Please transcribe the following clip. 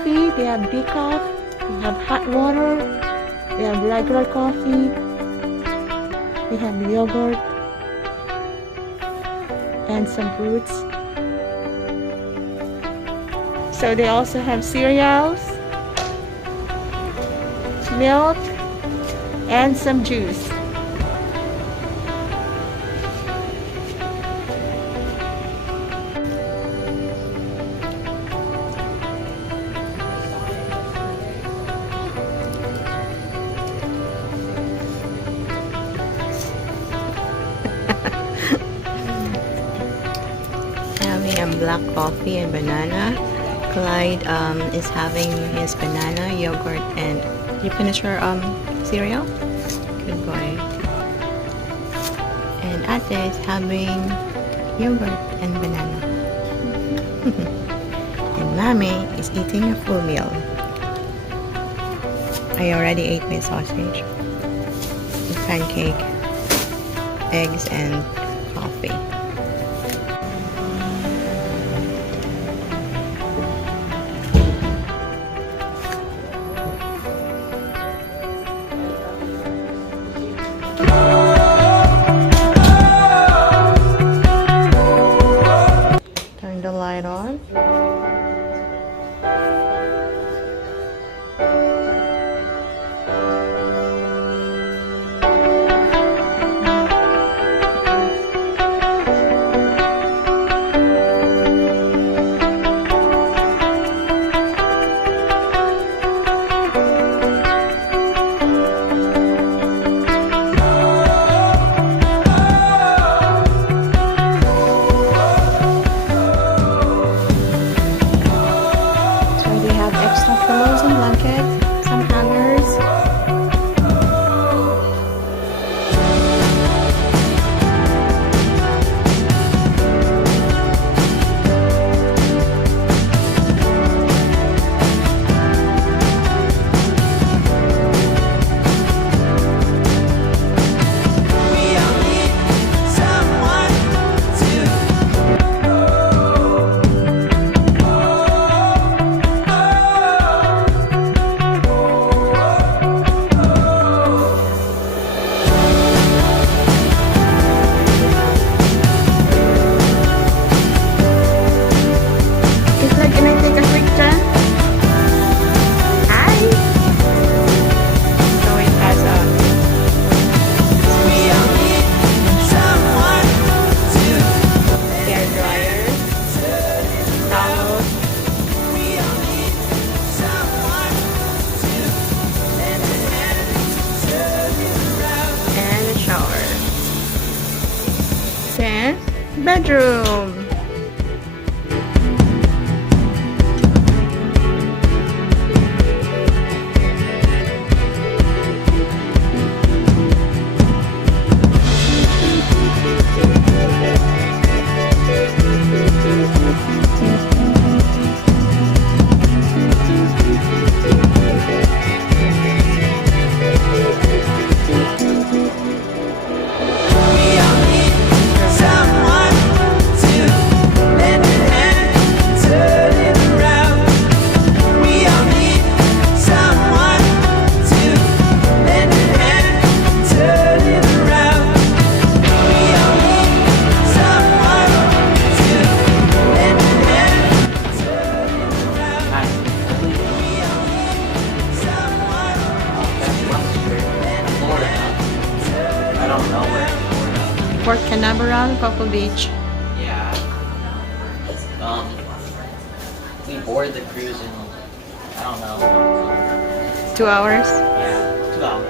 coffee. They have decaf. They have hot water. They have regular coffee. They have yogurt and some fruits. So they also have cereals, milk, and some juice. Having a black coffee and banana. Clyde is having his banana, yogurt, and you finish your cereal? Good boy. And Ate is having yogurt and banana. And Mommy is eating a full meal. I already ate my sausage, pancake, eggs, and coffee. Turn the light on. Extra pillows and blankets, some hangers. Bedroom. Port Canaveral, Cocoa Beach. Yeah. We boarded the cruise in, I don't know. 2 hours? Yeah, 2 hours.